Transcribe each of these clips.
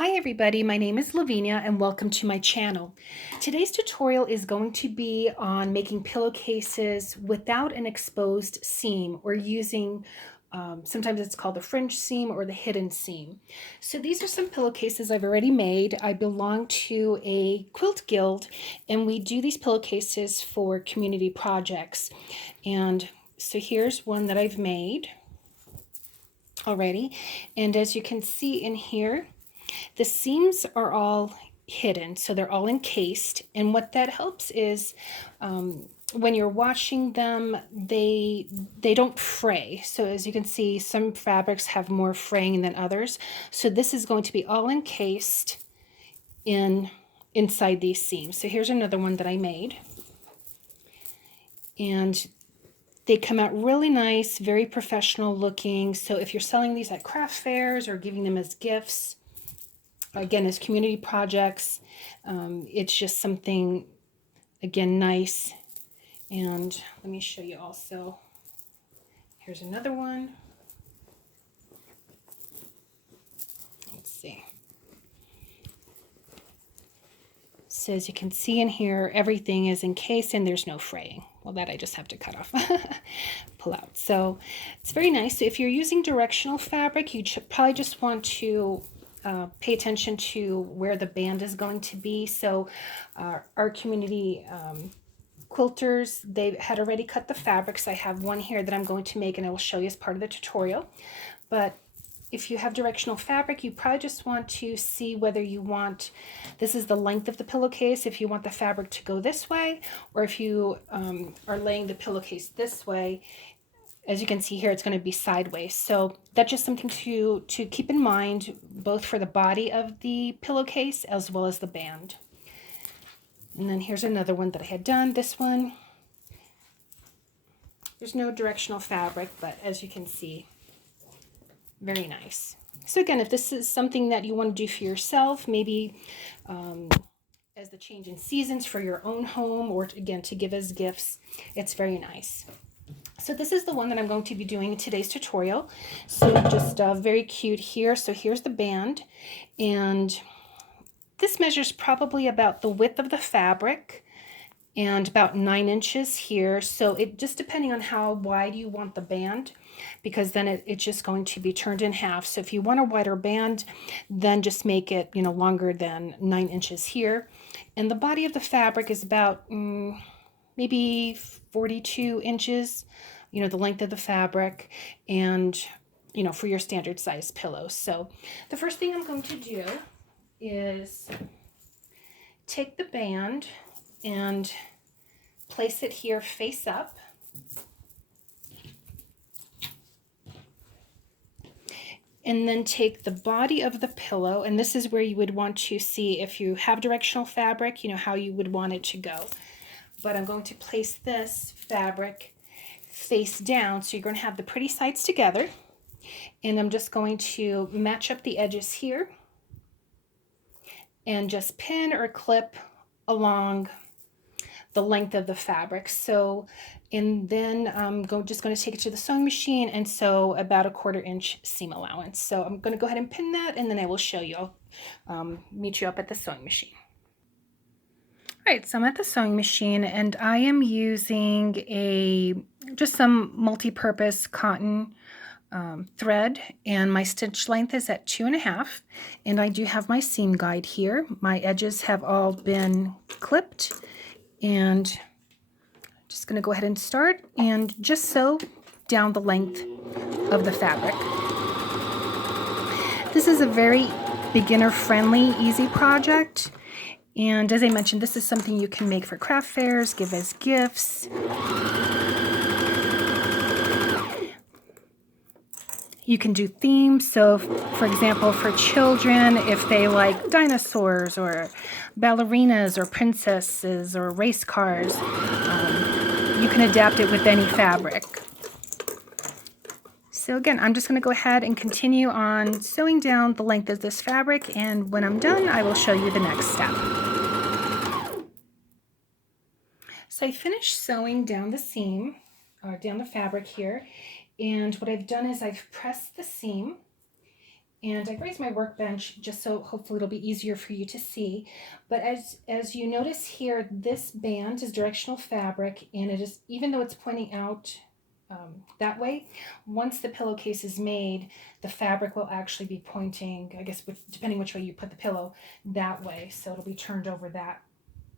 Hi everybody, my name is Lavinia and welcome to my channel. Today's tutorial is going to be on making pillowcases without an exposed seam or using, sometimes it's called the fringe seam or the hidden seam. So these are some pillowcases I've already made. I belong to a quilt guild and we do these pillowcases for community projects. And so here's one that I've made already. And as you can see in here, the seams are all hidden, so they're all encased, and what that helps is when you're washing them, they don't fray. So as you can see, some fabrics have more fraying than others. So this is going to be all encased inside these seams. So here's another one that I made, and they come out really nice, very professional looking. So if you're selling these at craft fairs or giving them as gifts, again, as community projects, it's just something, again, nice. And let me show you also. Here's another one. Let's see. So as you can see in here, everything is encased and there's no fraying. Well, that I just have to cut off, pull out. So it's very nice. So if you're using directional fabric, you probably just want to pay attention to where the band is going to be. So our community quilters, they had already cut the fabrics. I have one here that I'm going to make and I will show you as part of the tutorial. But if you have directional fabric, you probably just want to see whether you want, this is the length of the pillowcase, if you want the fabric to go this way, or if you are laying the pillowcase this way. As you can see here, it's going to be sideways. So that's just something to keep in mind, both for the body of the pillowcase as well as the band. And then here's another one that I had done. This one, there's no directional fabric, but as you can see, very nice. So again, if this is something that you want to do for yourself, maybe as the change in seasons for your own home, or again, to give as gifts, it's very nice. So this is the one that I'm going to be doing in today's tutorial. So just very cute here. So here's the band, and this measures probably about the width of the fabric and about 9 inches here. So it just depending on how wide you want the band, because then it's just going to be turned in half. So if you want a wider band, then just make it, longer than 9 inches here. And the body of the fabric is about maybe 42 inches, the length of the fabric, and, for your standard size pillow. So the first thing I'm going to do is take the band and place it here face up. And then take the body of the pillow, and this is where you would want to see if you have directional fabric, how you would want it to go. But I'm going to place this fabric face down, so you're going to have the pretty sides together. And I'm just going to match up the edges here and just pin or clip along the length of the fabric. So, and then I'm just going to take it to the sewing machine and sew about a 1/4 inch seam allowance. So I'm going to go ahead and pin that, and then I will show you. I'll meet you up at the sewing machine. All right, so I'm at the sewing machine and I am using just some multi-purpose cotton thread, and my stitch length is at 2.5, and I do have my seam guide here. My edges have all been clipped, and I'm just going to go ahead and start and just sew down the length of the fabric. This is a very beginner-friendly, easy project, and as I mentioned, this is something you can make for craft fairs, give as gifts. You can do themes, so for example, for children, if they like dinosaurs or ballerinas or princesses or race cars, you can adapt it with any fabric. So again, I'm just going to go ahead and continue on sewing down the length of this fabric, and when I'm done, I will show you the next step. So I finished sewing down the seam, or down the fabric here, and what I've done is I've pressed the seam, And I raised my workbench just so hopefully it'll be easier for you to see. But as you notice here, this band is directional fabric, and it is, even though it's pointing out that way, once the pillowcase is made, the fabric will actually be pointing, I guess, depending which way you put the pillow, that way. So it'll be turned over that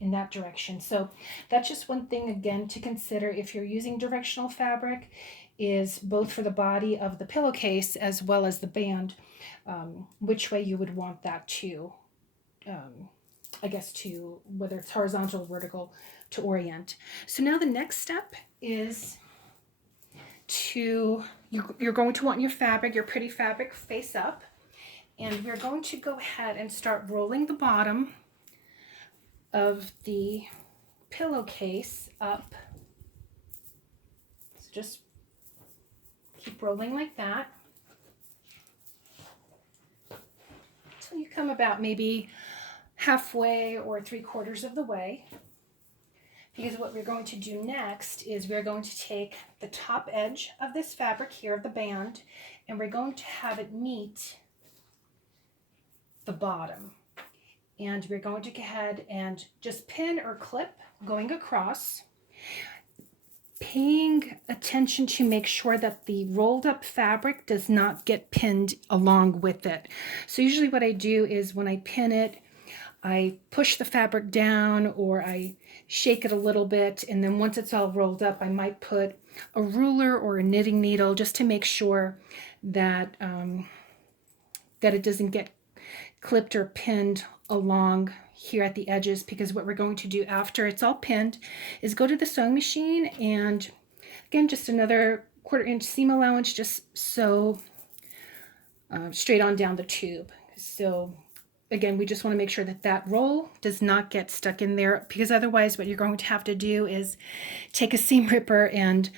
in that direction. So that's just one thing again to consider if you're using directional fabric, is both for the body of the pillowcase as well as the band, which way you would want that to, I guess, to whether it's horizontal or vertical, to orient. So now the next step is you're going to want your fabric, your pretty fabric, face up, and we're going to go ahead and start rolling the bottom of the pillowcase up. So just keep rolling like that until you come about maybe halfway or 3/4 of the way. Because what we're going to do next is we're going to take the top edge of this fabric here of the band, and we're going to have it meet the bottom. And we're going to go ahead and just pin or clip going across, paying attention to make sure that the rolled up fabric does not get pinned along with it. So usually what I do is when I pin it, I push the fabric down or I shake it a little bit, and then once it's all rolled up, I might put a ruler or a knitting needle just to make sure that that it doesn't get clipped or pinned along here at the edges. Because what we're going to do after it's all pinned is go to the sewing machine and again just another 1/4 inch seam allowance, just sew straight on down the tube. So again, we just want to make sure that that roll does not get stuck in there, because otherwise what you're going to have to do is take a seam ripper and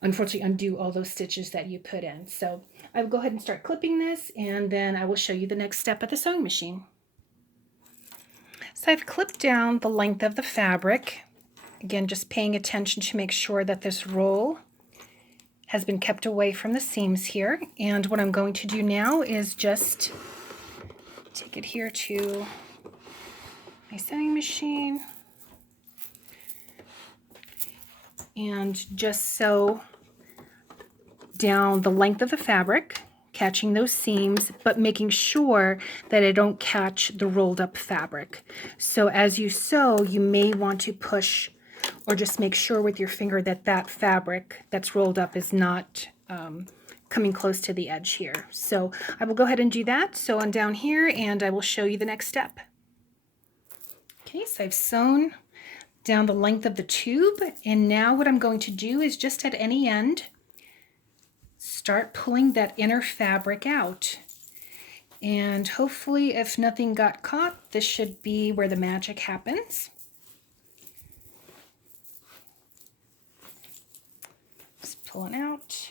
unfortunately undo all those stitches that you put in. So I will go ahead and start clipping this, and then I will show you the next step at the sewing machine. So I've clipped down the length of the fabric, again just paying attention to make sure that this roll has been kept away from the seams here. And what I'm going to do now is just take it here to my sewing machine and just sew down the length of the fabric, catching those seams, but making sure that I don't catch the rolled up fabric. So as you sew, you may want to push or just make sure with your finger that that fabric that's rolled up is not coming close to the edge here. So I will go ahead and do that. So I'm down here and I will show you the next step. Okay, so I've sewn down the length of the tube, and now what I'm going to do is just at any end start pulling that inner fabric out. And hopefully, if nothing got caught, this should be where the magic happens. Just pulling out.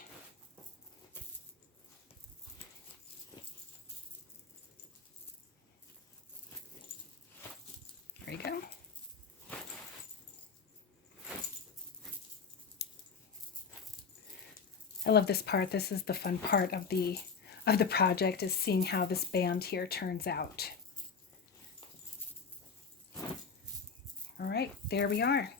There you go. I love this part. This is the fun part of the project, is seeing how this band here turns out. All right, there we are.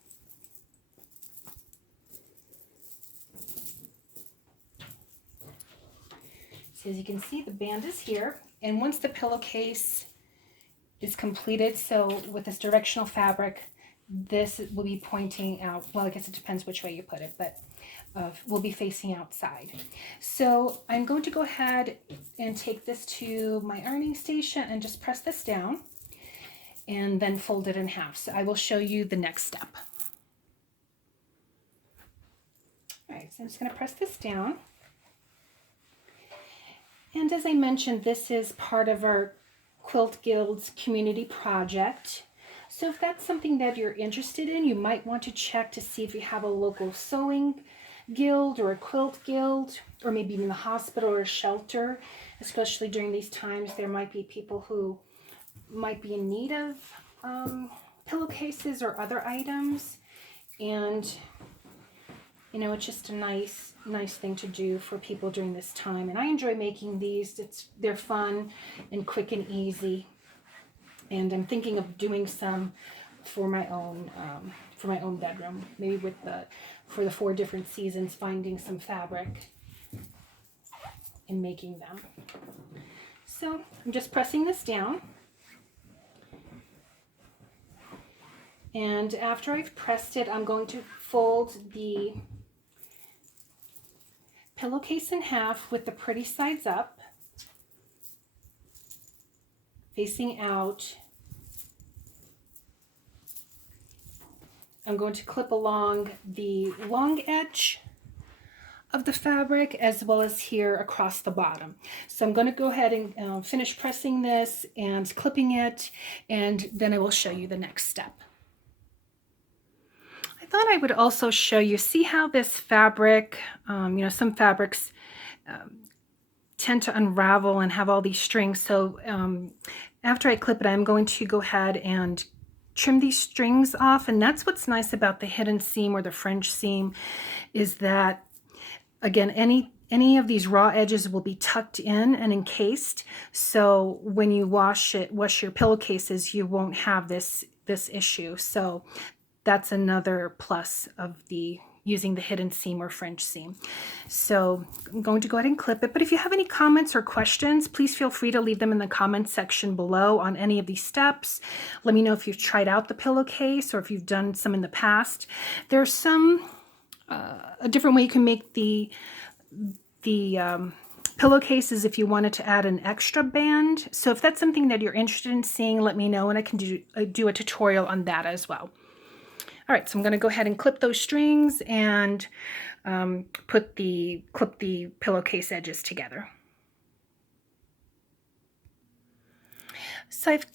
So as you can see, the band is here, and once the pillowcase is completed, so with this directional fabric, this will be pointing out, well, I guess it depends which way you put it, but will be facing outside. So I'm going to go ahead and take this to my ironing station and just press this down and then fold it in half. So I will show you the next step. All right, so I'm just going to press this down. And as I mentioned, this is part of our Quilt Guild's community project. So if that's something that you're interested in, you might want to check to see if you have a local sewing guild or a quilt guild, or maybe even a hospital or a shelter. Especially during these times, there might be people who might be in need of pillowcases or other items. And You know, it's just a nice thing to do for people during this time. And I enjoy making these. They're fun and quick and easy. And I'm thinking of doing some for my own bedroom, maybe for the 4 different seasons, finding some fabric and making them. So I'm just pressing this down. And after I've pressed it, I'm going to fold the pillowcase in half with the pretty sides up, facing out. I'm going to clip along the long edge of the fabric as well as here across the bottom. So I'm going to go ahead and finish pressing this and clipping it, and then I will show you the next step. I thought I would also show you, see how this fabric, you know, some fabrics tend to unravel and have all these strings. So after I clip it, I'm going to go ahead and trim these strings off. And that's what's nice about the hidden seam or the French seam, is that, again, any of these raw edges will be tucked in and encased. So when you wash your pillowcases, you won't have this issue. So that's another plus of using the hidden seam or French seam. So I'm going to go ahead and clip it. But if you have any comments or questions, please feel free to leave them in the comments section below on any of these steps. Let me know if you've tried out the pillowcase or if you've done some in the past. There's some a different way you can make the pillowcases if you wanted to add an extra band. So if that's something that you're interested in seeing, let me know and I can do a tutorial on that as well. All right, so I'm going to go ahead and clip those strings and clip the pillowcase edges together. So I've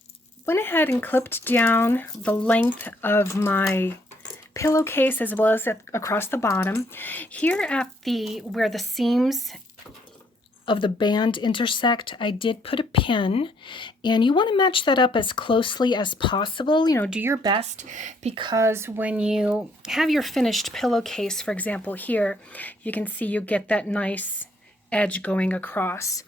went ahead and clipped down the length of my pillowcase as well as across the bottom. Here at where the seams of the band intersect, I did put a pin, and you want to match that up as closely as possible. You know, do your best, because when you have your finished pillowcase, for example, here, you can see you get that nice edge going across.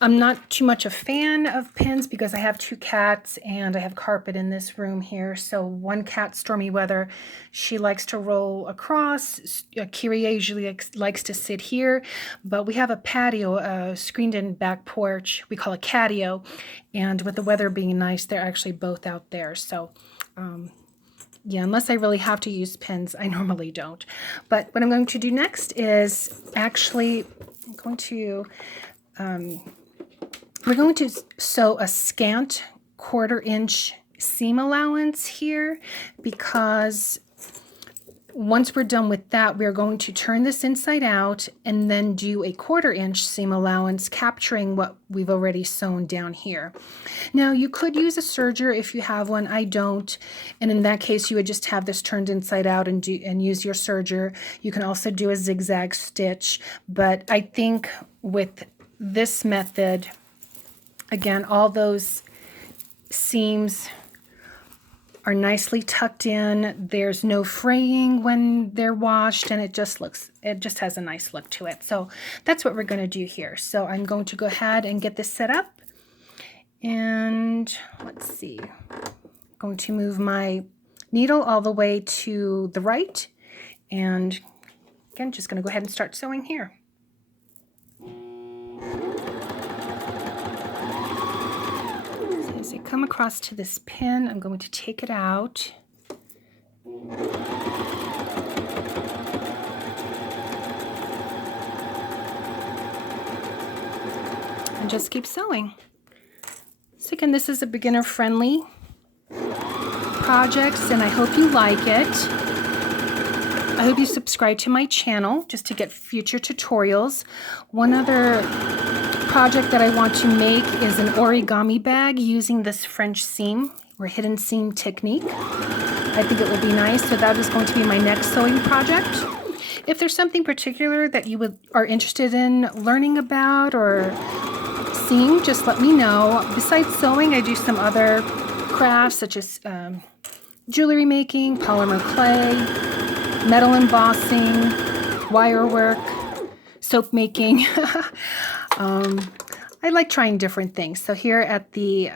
I'm not too much a fan of pins because I have 2 cats and I have carpet in this room here. So one cat, Stormy Weather, she likes to roll across. Kira usually likes to sit here, but we have a patio, a screened-in back porch. We call it catio, and with the weather being nice, they're actually both out there. So yeah, unless I really have to use pins, I normally don't. But what I'm going to do next is actually I'm going to we're going to sew a scant 1/4 inch seam allowance here, because once we're done with that, we're going to turn this inside out and then do a 1/4 inch seam allowance, capturing what we've already sewn down here. Now, you could use a serger if you have one. I don't. And in that case, you would just have this turned inside out and use your serger. You can also do a zigzag stitch. But I think with this method, again, all those seams are nicely tucked in. There's no fraying when they're washed, and it just has a nice look to it. So that's what we're going to do here. So I'm going to go ahead and get this set up. And let's see. I'm going to move my needle all the way to the right. And again, just going to go ahead and start sewing here. As I come across to this pin, I'm going to take it out. And just keep sewing. So again, this is a beginner-friendly project, and I hope you like it. I hope you subscribe to my channel just to get future tutorials. One other project that I want to make is an origami bag using this French seam or hidden seam technique. I think it will be nice, so that is going to be my next sewing project. If there's something particular that you are interested in learning about or seeing, just let me know. Besides sewing, I do some other crafts such as jewelry making, polymer clay, metal embossing, wire work, soap making. I like trying different things. So here at the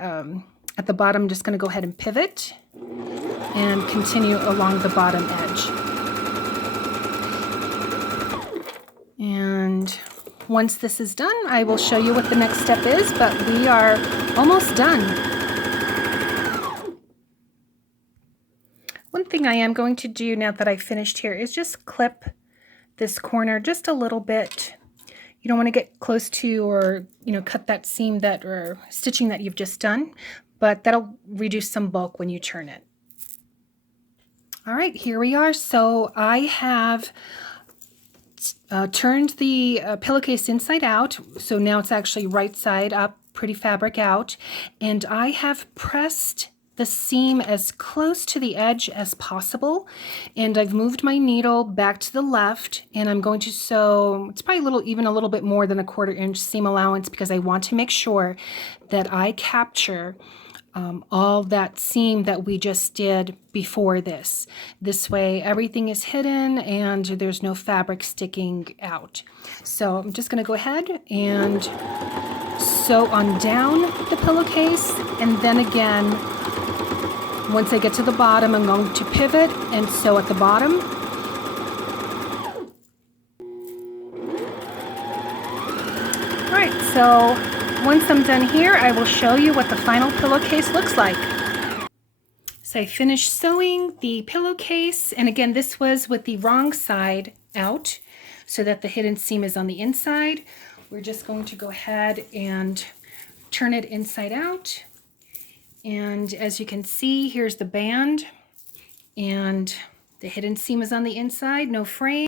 bottom, I'm just going to go ahead and pivot and continue along the bottom edge. And once this is done, I will show you what the next step is, but we are almost done. One thing I am going to do now that I've finished here is just clip this corner just a little bit. You don't want to get close to or, cut that seam or stitching that you've just done, but that'll reduce some bulk when you turn it. All right, here we are. So I have turned the pillowcase inside out. So now it's actually right side up, pretty fabric out. And I have pressed the seam as close to the edge as possible. And I've moved my needle back to the left, and I'm going to sew, it's probably even a little bit more than a 1/4 inch seam allowance, because I want to make sure that I capture all that seam that we just did before this. This way everything is hidden and there's no fabric sticking out. So I'm just going to go ahead and sew on down the pillowcase, and then again, once I get to the bottom, I'm going to pivot and sew at the bottom. All right, so once I'm done here, I will show you what the final pillowcase looks like. So I finished sewing the pillowcase, and again, this was with the wrong side out so that the hidden seam is on the inside. We're just going to go ahead and turn it inside out. And as you can see, here's the band, and the hidden seam is on the inside, no frame.